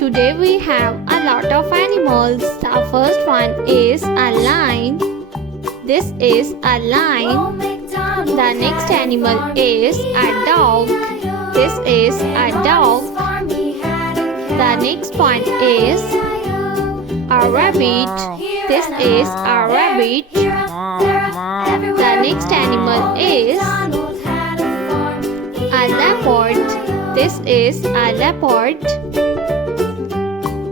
Today we have a lot of animals. The first one is a lion. This is a lion. The next animal is a dog. This is a dog. The next one is a rabbit. This is a rabbit. The next animal is a leopard. This is a leopard.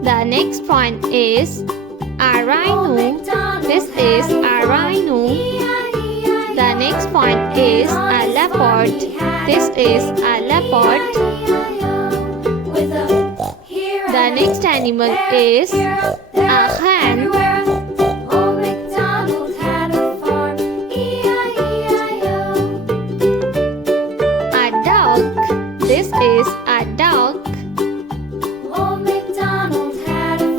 The next one is a rhino. This is a rhino. The next one is a leopard. This is a leopard. The next animal is a hen. A dog. This is a dog.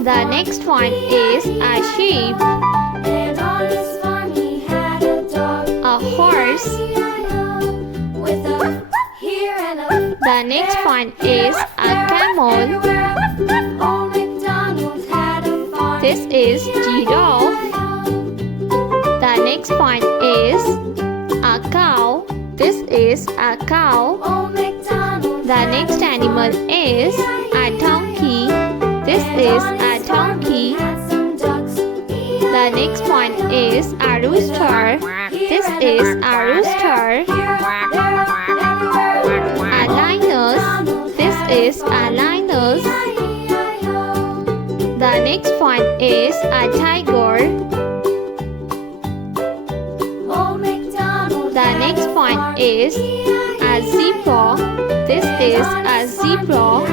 The next one is a sheep. A horse. The next one is a camel. This is giraffe. The next one is a cow. This is a cow. The next animal is a donkey. This is a donkey. The next one is a rooster. This is a rooster. A lioness. This is a lioness. The next one is a tiger. The next one is a zebra. This is a zebra.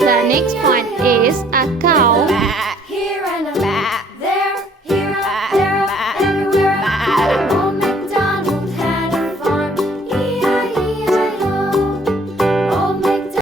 The next one is a cow.